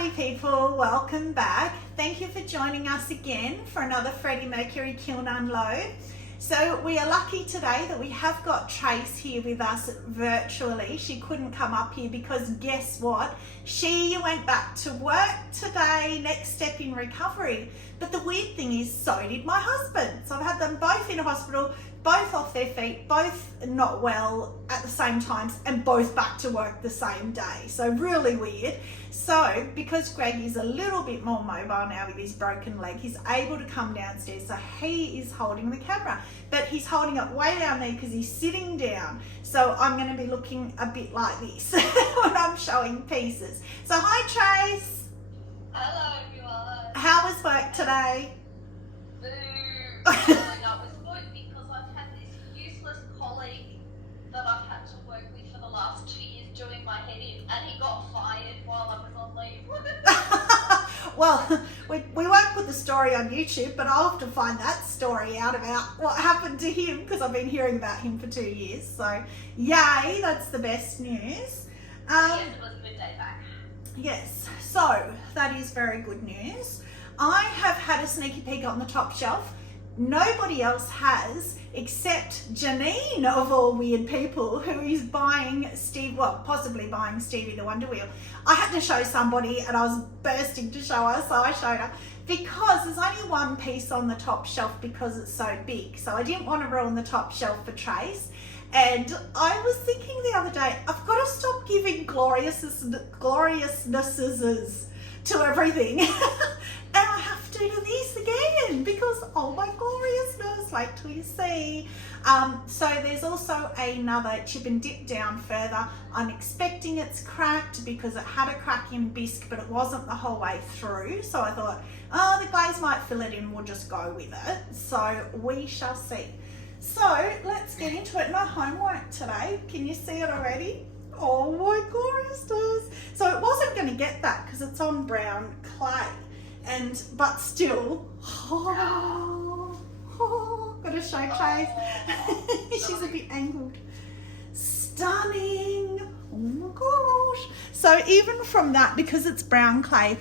party people, welcome back. Thank you for joining us again for another Freddie Mercury kiln unload. So we are lucky today that we have got Trace here with us virtually. She couldn't come up here because guess what? She went back to work today, next step in recovery. But the weird thing is, so did my husband. So I've had them both in hospital, both off their feet, both not well at the same times, and both back to work the same day. So really weird. So because Greg is a little bit more mobile now with his broken leg, he's able to come downstairs. So he is holding the camera, but he's holding it way down there because he's sitting down. So I'm going to be looking a bit like this when I'm showing pieces. So hi Trace. Hello everyone. How was work today? Boo. Oh, no, it was good because I've had this useless colleague that I've had to work with for the last 2 years doing my head in, and he got fired while I was on leave. Well, we won't put the story on YouTube, but I'll have to find that story out about what happened to him because I've been hearing about him for 2 years. So yay, that's the best news. Yes, it was a good day back. Yes, so that is very good news. I have had a sneaky peek on the top shelf. Nobody else has except Janine, of all weird people, who is buying possibly buying Stevie the Wonder Wheel. I had to show somebody and I was bursting to show her, so I showed her because there's only one piece on the top shelf because it's so big. So I didn't want to ruin the top shelf for Trace. And I was thinking the other day, I've got to stop giving gloriousnesses to everything. And I have to do this again because, oh my gloriousness, wait till you see. So there's also another chip and dip down further. I'm expecting it's cracked because it had a crack in bisque, but it wasn't the whole way through. So I thought, oh, the glaze might fill it in, we'll just go with it. So we shall see. So let's get into it. No homework today. Can you see it already? Oh my gloriousness. So it wasn't going to get that because it's on brown clay. But still, gotta show Trace. She's a bit angled. Stunning. Oh my gosh. So even from that, because it's brown clay,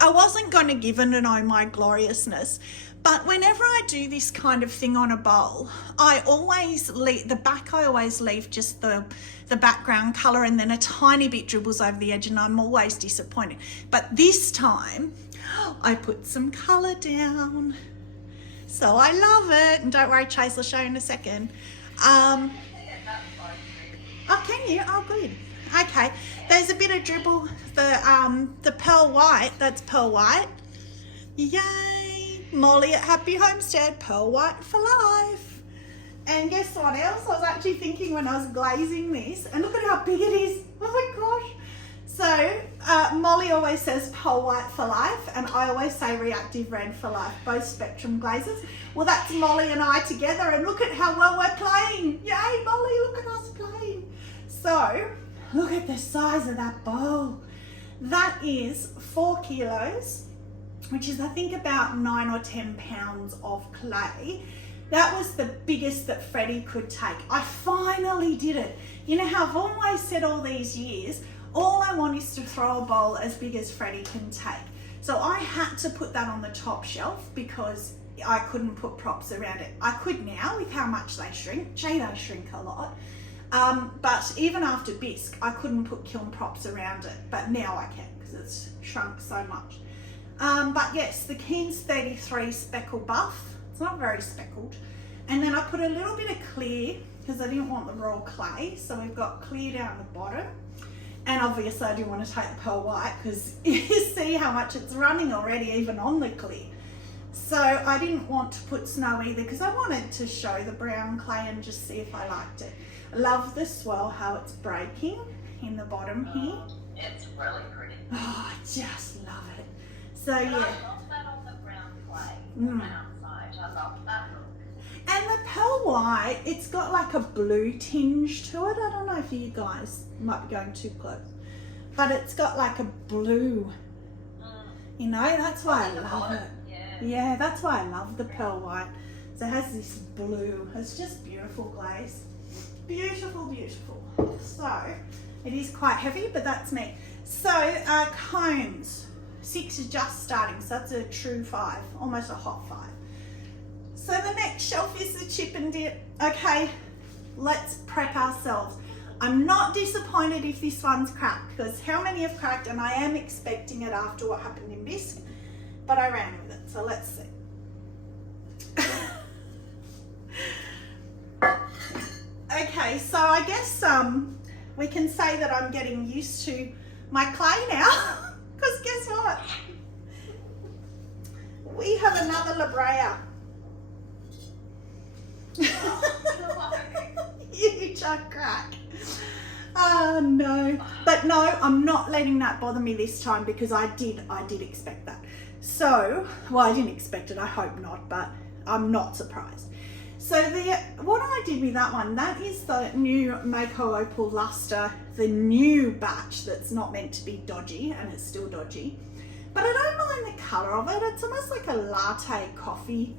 I wasn't going to give it an oh my gloriousness. But whenever I do this kind of thing on a bowl, I always leave the back. I always leave just the background color, and then a tiny bit dribbles over the edge, and I'm always disappointed. But this time I put some color down, so I love it. And don't worry, Chase will show you in a second. Oh, can you? Oh, good. Okay, there's a bit of dribble. The pearl white. That's pearl white. Yay! Molly at Happy Homestead, pearl white for life. And guess what else? I was actually thinking when I was glazing this, and look at how big it is. Oh my gosh. So Molly always says pearl white for life, and I always say reactive red for life, both Spectrum glazes. Well, that's Molly and I together, and look at how well we're playing. Yay, Molly, look at us playing. So look at the size of that bowl. That is 4 kilos, which is I think about 9 or 10 pounds of clay. That was the biggest that Freddie could take. I finally did it. You know how I've always said all these years, all I want is to throw a bowl as big as Freddie can take. So I had to put that on the top shelf because I couldn't put props around it. I could now with how much they shrink. Gee, they shrink a lot. But even after bisque, I couldn't put kiln props around it. But now I can because it's shrunk so much. But yes, the Keen's 33 speckle buff. It's not very speckled. And then I put a little bit of clear because I didn't want the raw clay. So we've got clear down the bottom. And obviously I didn't want to take the pearl white because you see how much it's running already even on the clear. So I didn't want to put snow either because I wanted to show the brown clay and just see if I liked it. I love the swell, how it's breaking in the bottom here. It's really pretty. Oh, I just love it. So And yeah. I love that on the brown clay on the outside. I love that look. And the pearl white, it's got like a blue tinge to it. I don't know if you guys might be going too close, but it's got like a blue, you know, that's why I love it. Yeah, that's why I love the pearl white. So it has this blue. It's just beautiful glaze. Beautiful, beautiful. So it is quite heavy, but that's me. So cones, 6 is just starting, so that's a true 5, almost a hot 5. So the next shelf is the chip and dip. Okay, let's prep ourselves. I'm not disappointed if this one's cracked, because how many have cracked, and I am expecting it after what happened in Bisque, but I ran with it, so let's see. Okay, so I guess we can say that I'm getting used to my clay now, because guess what? We have another La Brea. Huge crack. Oh no. But no, I'm not letting that bother me this time, because I did expect that. So, well, I didn't expect it, I hope not, but I'm not surprised. So what I did with that one, that is the new Mayco Opal Luster, the new batch that's not meant to be dodgy, and it's still dodgy. But I don't mind the colour of it. It's almost like a latte coffee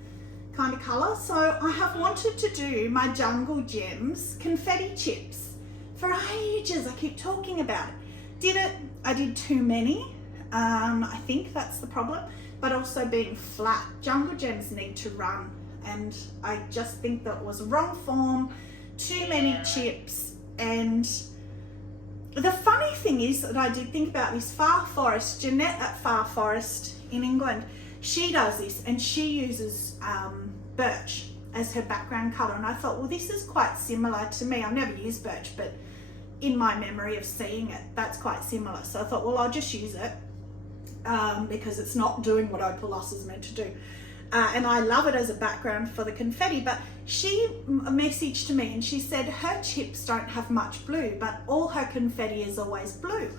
kind of colour. So I have wanted to do my Jungle Gems confetti chips for ages. I keep talking about it. I did too many. I think that's the problem. But also being flat. Jungle Gems need to run. And I just think that was wrong form, too many chips. And the funny thing is that I did think about this Far Forest, Jeanette at Far Forest in England, she does this, and she uses birch as her background colour. And I thought, well, this is quite similar to me. I've never used birch, but in my memory of seeing it, that's quite similar. So I thought, well, I'll just use it because it's not doing what Opal Luster is meant to do. And I love it as a background for the confetti, but she messaged to me and she said her chips don't have much blue, but all her confetti is always blue.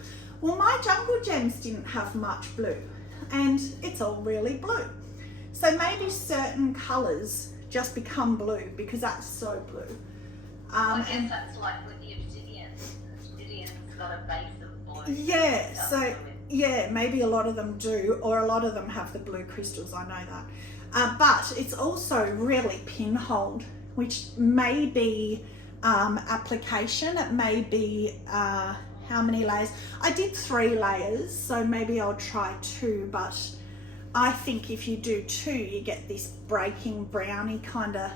Well, my Jungle Gems didn't have much blue, and it's all really blue. So maybe certain colours just become blue because that's so blue. I guess that's like with the obsidian. Obsidian's got a base of blue. Yeah, so yeah, maybe a lot of them do, or a lot of them have the blue crystals, I know that. But it's also really pinholed, which may be application. It may be how many layers. I did 3 layers, so maybe I'll try 2, but I think if you do 2, you get this breaking brownie kind of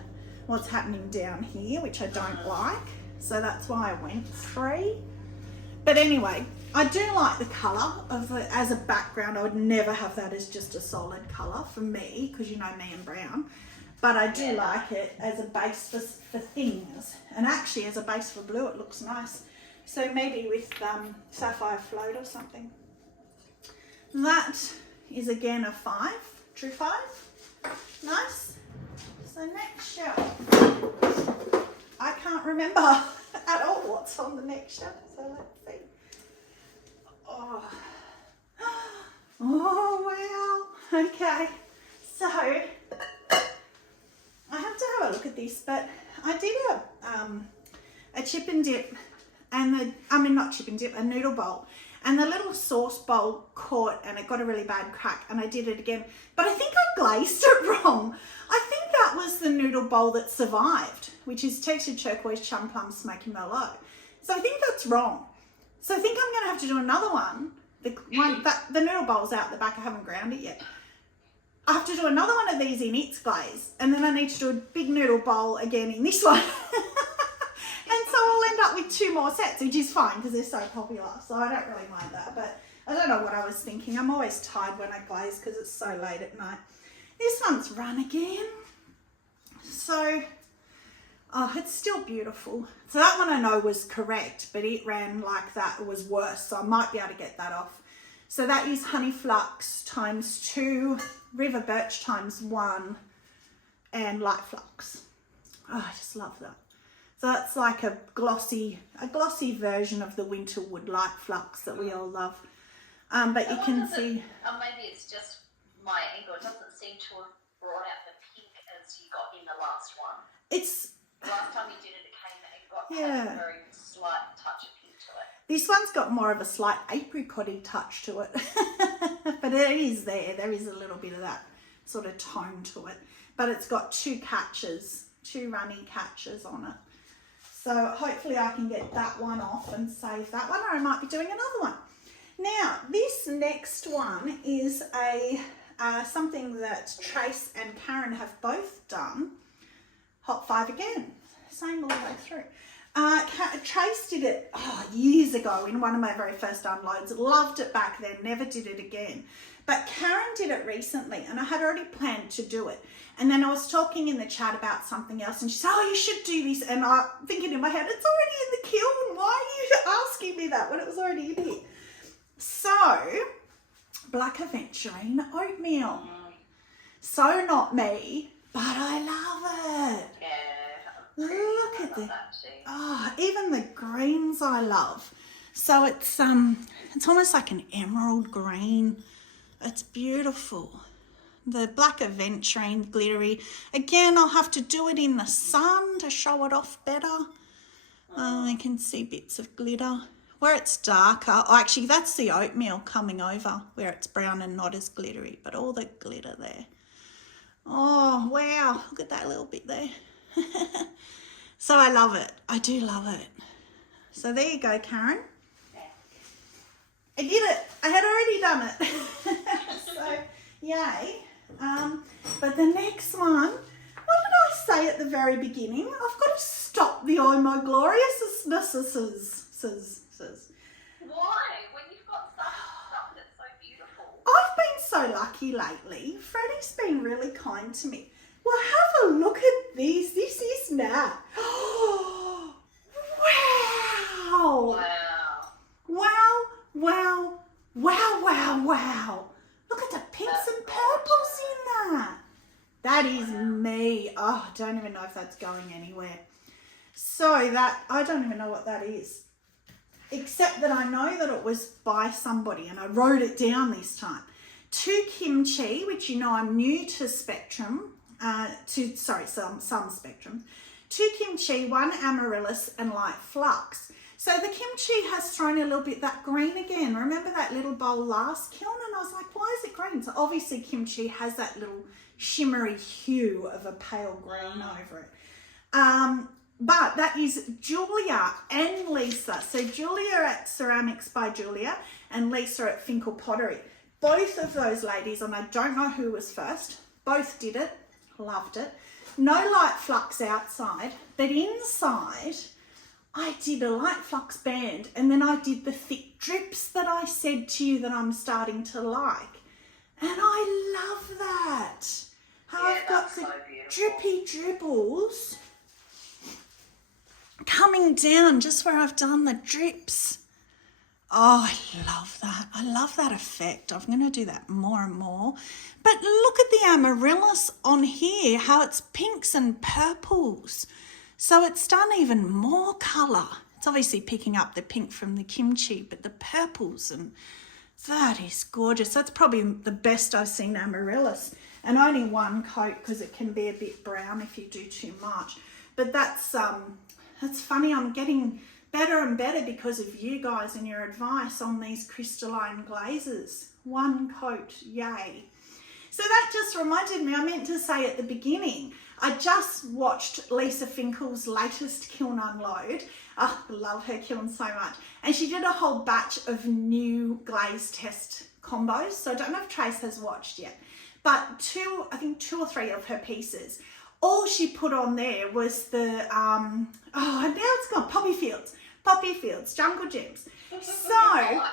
what's happening down here, which I don't like. So that's why I went 3. But anyway, I do like the colour of it as a background. I would never have that as just a solid colour for me, because you know me and brown. But I do like it as a base for things. And actually as a base for blue, it looks nice. So maybe with sapphire float or something. That is again a 5, true 5. Nice. So next shelf. I can't remember at all what's on the next shelf. So let's see. Oh wow. Okay. So I have to have a look at this, but I did a chip and dip, and not chip and dip, a noodle bowl, and the little sauce bowl caught and it got a really bad crack, and I did it again, but I think I glazed it wrong. I think that was the noodle bowl that survived, which is textured turquoise, chum plum, smoky merlot. So I think that's wrong. So I think I'm going to have to do another one. The noodle bowl's out the back. I haven't ground it yet. I have to do another one of these in its glaze, and then I need to do a big noodle bowl again in this one. And so I'll end up with 2 more sets, which is fine because they're so popular. So I don't really mind that, but I don't know what I was thinking. I'm always tired when I glaze because it's so late at night. This one's run again. So, oh, it's still beautiful. So that one I know was correct, but it ran like that. It was worse, so I might be able to get that off. So that is honey flux times 2, river birch times 1, and light flux. Oh, I just love that. So that's like a glossy version of the Winterwood light flux that we all love. But you can see. Maybe it's just my angle. It doesn't seem to have brought out the pink as you got in the last one. It's last time you did it, had a very slight touch of pink to it. This one's got more of a slight apricot-y touch to it. But it is there. There is a little bit of that sort of tone to it. But it's got 2 catches, 2 runny catches on it. So hopefully I can get that one off and save that one, or I might be doing another one. Now, this next one is a something that Trace and Karen have both done. Hot 5 again, same all the way through. Trace did it years ago in one of my very first downloads. Loved it back then, never did it again. But Karen did it recently and I had already planned to do it. And then I was talking in the chat about something else and she said, oh, you should do this. And I'm thinking in my head, it's already in the kiln. Why are you asking me that when it was already in here? So, black adventurine oatmeal. So not me, but I love it. Yeah. Look at this. Oh, even the greens I love. So it's almost like an emerald green. It's beautiful. The black adventurine glittery. Again, I'll have to do it in the sun to show it off better. I can see bits of glitter. Where it's darker, actually that's the oatmeal coming over where it's brown and not as glittery, but all the glitter there. Oh, wow, look at that little bit there. So I love it. I do love it. So there you go, Karen. I did it. I had already done it. So, yay. But the next one, what did I say at the very beginning? I've got to stop the oh my gloriousnesses. Why? When you've got stuff that's so beautiful. I've been so lucky lately. Freddie's been really kind to me. Well, have a look at these. This is Nat. Oh, wow. Wow. Wow, wow, wow, wow, wow. Look at the pinks and purples in that. That is me. Oh, I don't even know if that's going anywhere. So that, I don't even know what that is. Except that I know that it was by somebody and I wrote it down this time. 2 Kimchi, which you know I'm new to Spectrum, some Spectrum. 2 Kimchi, 1 amaryllis and light flux. So the kimchi has thrown a little bit that green again. Remember that little bowl last kiln? And I was like, why is it green? So obviously kimchi has that little shimmery hue of a pale green over it. But that is Julia and Lisa. So Julia at Ceramics by Julia and Lisa at Finkel Pottery. Both of those ladies, and I don't know who was first, both did it, loved it. No light flux outside, but inside I did a light flux band and then I did the thick drips that I said to you that I'm starting to like. And I love that. How I've got the drippy dribbles coming down just where I've done the drips. Oh, I love that. I love that effect. I'm going to do that more and more. But look at the amaryllis on here, how it's pinks and purples. So it's done even more colour. It's obviously picking up the pink from the kimchi, but the purples, and that is gorgeous. That's probably the best I've seen amaryllis. And only 1 coat because it can be a bit brown if you do too much. But that's funny. I'm getting better and better because of you guys and your advice on these crystalline glazes. 1 coat, yay. So that just reminded me, I meant to say at the beginning, I just watched Lisa Finkel's latest kiln unload. Oh, I love her kiln so much. And she did a whole batch of new glaze test combos. So I don't know if Trace has watched yet, but I think 2 or 3 of her pieces. All she put on there was the, now it's gone, Poppy Fields, Jungle Gems. So, yeah,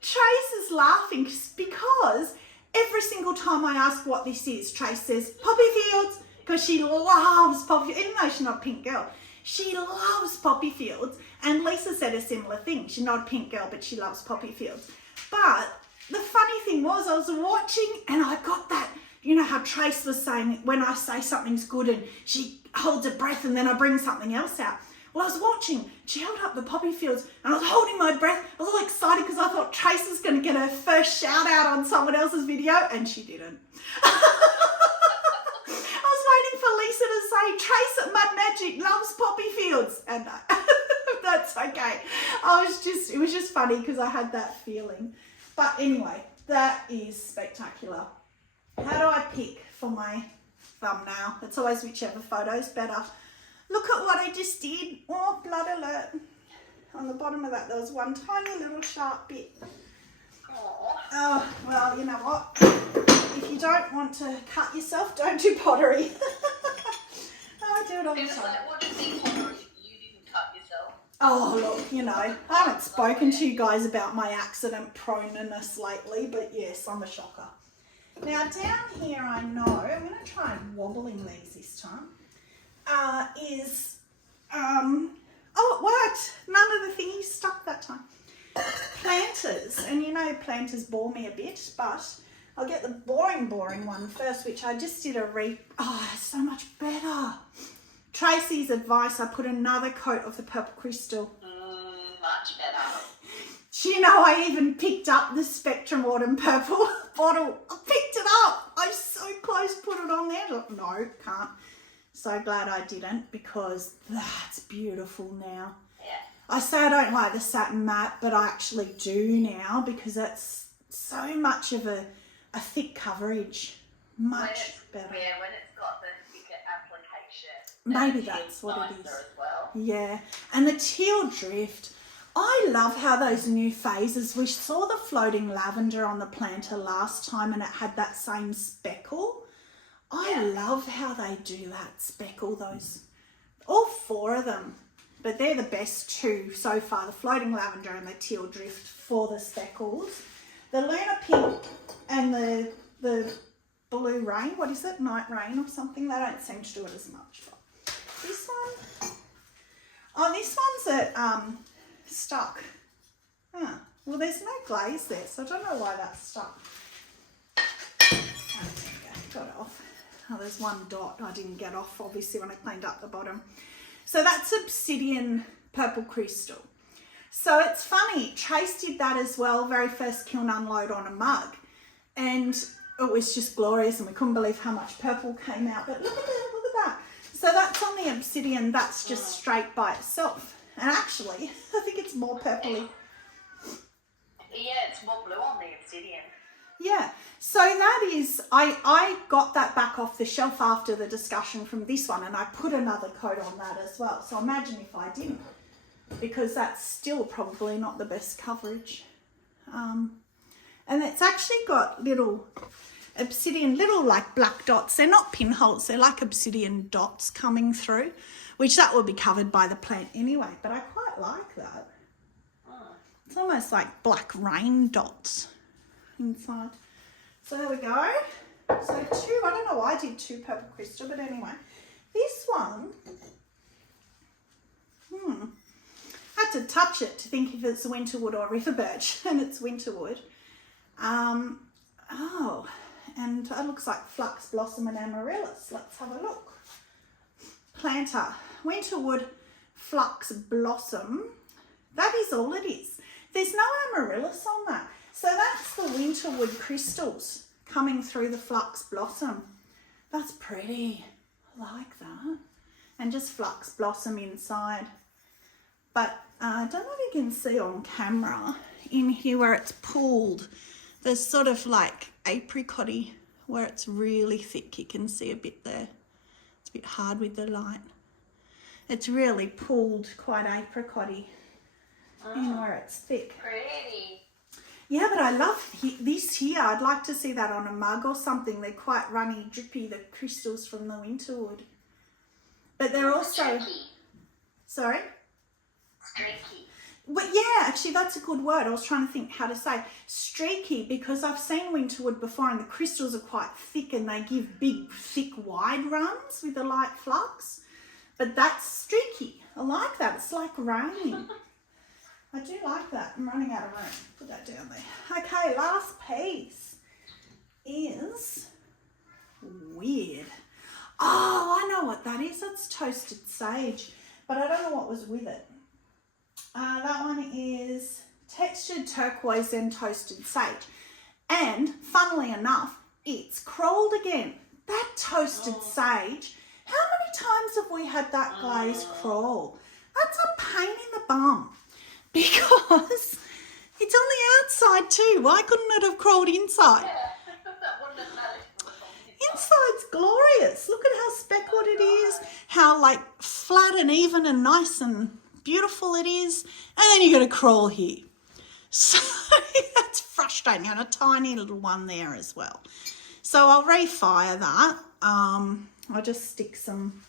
Trace is laughing because every single time I ask what this is, Trace says, Poppy Fields, because she loves Poppy Fields, even though she's not a pink girl. She loves Poppy Fields, and Lisa said a similar thing. She's not a pink girl, but she loves Poppy Fields. But the funny thing was, I was watching, and I got that, you know how Trace was saying, when I say something's good, and she holds her breath, and then I bring something else out. Well, I was watching, she held up the Poppy Fields, and I was holding my breath. I was all excited because I thought Trace was going to get her first shout out on someone else's video, and she didn't. I was waiting for Lisa to say, Trace at Mud Magic loves Poppy Fields, and that's okay. It was just funny because I had that feeling. But anyway, that is spectacular. How do I pick for my thumbnail? It's always whichever photo's better. Look at what I just did. Oh, blood alert. on the bottom of that. There was one tiny little sharp bit. Aw. Oh, well, you know what? If you don't want to cut yourself, don't do pottery. I do it all the Because, time. like, what does it matter if you didn't cut yourself? Oh, look, you know, I haven't spoken to you guys about my accident proneness lately, but yes, I'm a shocker. Now, down here, I know, I'm going to try wobbling these this time, oh, it worked. None of the thingies stuck that time. Planters, and you know planters bore me a bit, but I'll get the boring one first, which I just did oh, it's so much better. Tracy's advice, I put another coat of the purple crystal. Much better. Do you know I even picked up the Spectrum Autumn Purple bottle? I picked it up. I was so close to put it on there. No, can't. So glad I didn't, because that's beautiful now. Yeah. I say I don't like the satin matte, but I actually do now, because it's so much of a thick coverage. Much better. Yeah, when it's got the thicker application. Maybe it that's feels what it nicer is. As well. Yeah, and the teal drift. I love how those new phases, we saw the floating lavender on the planter last time and it had that same speckle. I love how they do that speckle, all 4 of them. But they're the best 2 so far, the floating lavender and the teal drift for the speckles. The Lunar Pink and the Blue Rain, what is it, Night Rain or something, they don't seem to do it as much. But this one, oh, this one's at stuck. Huh. Well, there's no glaze there, so I don't know why that's stuck. Oh, there we go. Got it off. Oh, there's one dot I didn't get off, obviously, when I cleaned up the bottom. So that's obsidian purple crystal. So it's funny, Trace did that as well, very first kiln unload on a mug. And it was just glorious and we couldn't believe how much purple came out. But look at that. So that's on the obsidian, that's just straight by itself. And actually, I think it's more purpley. Yeah, it's more blue on the obsidian. Yeah, so that is, I got that back off the shelf after the discussion from this one and I put another coat on that as well. So imagine if I didn't, because that's still probably not the best coverage. And it's actually got little obsidian, little like black dots. They're not pinholes, they're like obsidian dots coming through, which that will be covered by the plant anyway, but I quite like that. It's almost like black rain dots inside. So there we go. So 2, I don't know why I did 2 purple crystal, but anyway. This one, had to touch it to think if it's winterwood or river birch, and it's winterwood. Oh, and it looks like flux blossom and amaryllis. Let's have a look. Planter, winterwood, flux blossom. That is all it is. There's no amaryllis on that. So that's the winterwood crystals coming through the flux blossom. That's pretty. I like that. And just flux blossom inside. But I don't know if you can see on camera in here where it's pooled. There's sort of like apricot-y where it's really thick. You can see a bit there. It's a bit hard with the light. It's really pooled, quite apricot-y in where it's thick. Pretty. Yeah, but I love this here. I'd like to see that on a mug or something. They're quite runny, drippy, the crystals from the winterwood. But they're also... Streaky. Sorry? Streaky. But yeah, actually that's a good word. I was trying to think how to say streaky, because I've seen winterwood before and the crystals are quite thick and they give big, thick, wide runs with the light flux. But that's streaky. I like that. It's like rain. I do like that. I'm running out of room. Put that down there. Okay, last piece is weird. Oh, I know what that is. That's toasted sage, but I don't know what was with it. That one is textured turquoise and toasted sage. And funnily enough, it's crawled again. That toasted sage. How many times have we had that glaze crawl? That's a pain in the bum, because it's on the outside too. Why couldn't it have crawled inside? Yeah, that wouldn't have mattered if it was on the inside. Inside's glorious. Look at how speckled it is, how like flat and even and nice and beautiful it is, and then you're going to crawl here. So that's frustrating, and a tiny little one there as well. So I'll refire that. I'll just stick some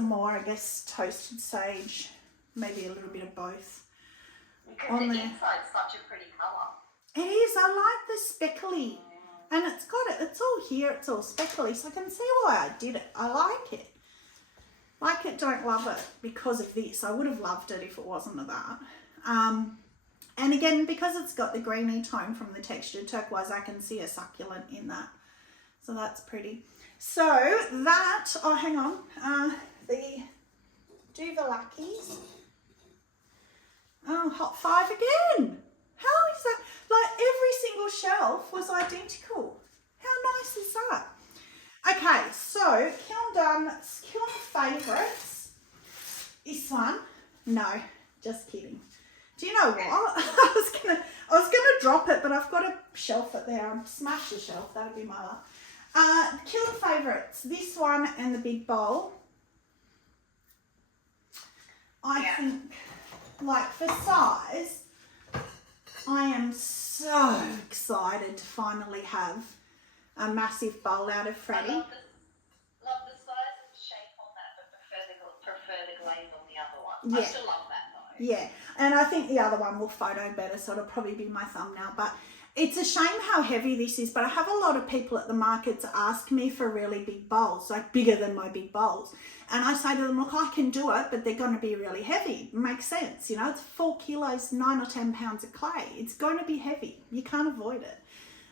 more, I guess, toasted sage, maybe a little bit of both. Because the inside's such a pretty colour. It is. I like the speckly, and it's all here. It's all speckly, so I can see why I did it. I like it. Like it, don't love it because of this. I would have loved it if it wasn't of that. And again, because it's got the greeny tone from the textured turquoise, I can see a succulent in that. So that's pretty. So that, oh, hang on, the Duvalakis. Oh, hot 5 again. How is that? Like every single shelf was identical. How nice is that? Okay, so kiln done, kiln favourites. This one, no, just kidding. Do you know what? I was gonna drop it, but I've got to shelf it there. I'll smash the shelf. That'll be my luck. Kiln favourites. This one and the big bowl. I think, like for size, I am so excited to finally have a massive bowl out of Freddie. I love the size and shape on that, but prefer the glaze on the other one. Yeah. I still love that though. Yeah, and I think the other one will photo better, so it'll probably be my thumbnail. But it's a shame how heavy this is, but I have a lot of people at the markets ask me for really big bowls, like bigger than my big bowls. And I say to them, look, I can do it, but they're going to be really heavy. It makes sense, you know, it's 4 kilos, 9 or 10 pounds of clay. It's going to be heavy. You can't avoid it.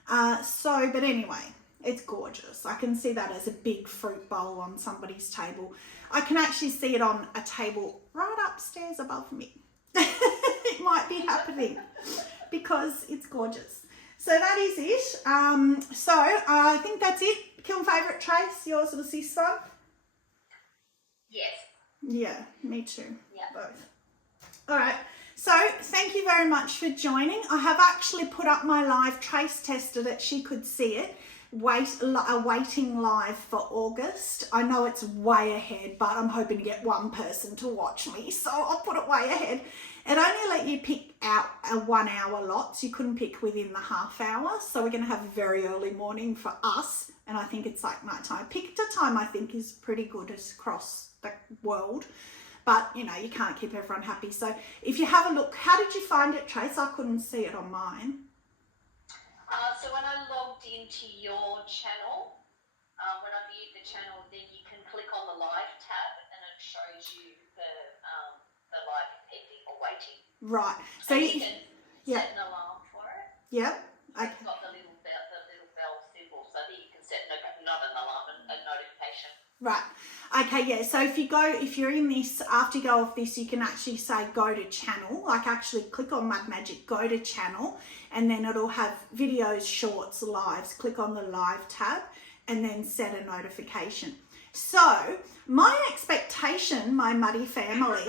But anyway, it's gorgeous. I can see that as a big fruit bowl on somebody's table. I can actually see it on a table right upstairs above me. It might be happening because it's gorgeous. So that is it. I think that's it. Kiln favourite, Trace, yours was this one? Yes. Yeah, me too. Yeah. Both. All right. So thank you very much for joining. I have actually put up my live. Trace tested it. She could see it. Waiting live for August. I know it's way ahead, but I'm hoping to get one person to watch me, so I'll put it way ahead. It only let you pick out a 1 hour lots. You couldn't pick within the half hour, so we're going to have a very early morning for us, and I think it's like nighttime. Picked a time I think is pretty good across the world, but you know, you can't keep everyone happy. So if you have a look, how did you find it, Trace? I couldn't see it on mine. So when I logged into your channel, when I viewed the channel, then you can click on the live tab and it shows you the live pending or waiting. Right. So and you can set an alarm for it. Yeah. Okay. It's got the little bell symbol so that you can set not an alarm, a notification. Right. Okay, yeah. So if you're in this, after you go off this, you can actually say go to channel, like actually click on Mud Magic, go to channel, and then it'll have videos, shorts, lives. Click on the live tab and then set a notification. So my expectation, my muddy family,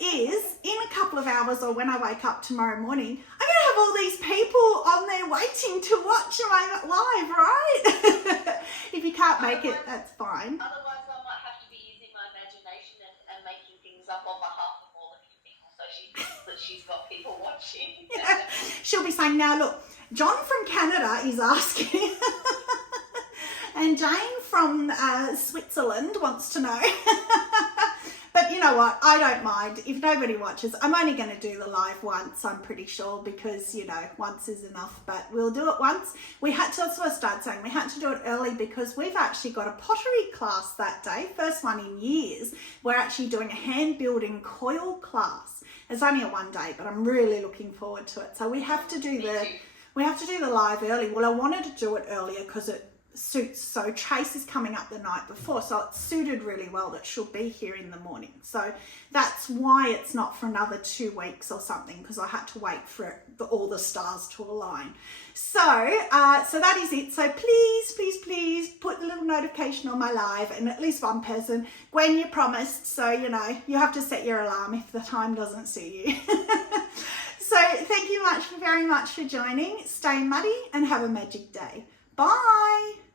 is in a couple of hours or when I wake up tomorrow morning, I'm going to have all these people on there waiting to watch my live, right? If you can't make it, that's fine. Otherwise, I might have to be using my imagination and making things up on behalf of all of you people, so she thinks that she's got people watching. Yeah. She'll be saying, now look, John from Canada is asking, and Jane from Switzerland wants to know. But you know what? I don't mind. If nobody watches, I'm only going to do the live once, I'm pretty sure, because, you know, once is enough. But we'll do it once. That's what I started saying. We had to do it early because we've actually got a pottery class that day. First one in years. We're actually doing a hand building coil class. It's only a 1 day, but I'm really looking forward to it. So we have to do the live early. Well, I wanted to do it earlier because it suits. So Trace is coming up the night before, so it suited really well that she'll be here in the morning. So that's why it's not for another 2 weeks or something, because I had to wait for all the stars to align. So that is it. So please put the little notification on my live, and at least one person. Gwen, you promised, so you know you have to set your alarm if the time doesn't suit you. So thank you very much for joining. Stay muddy and have a magic day. Bye.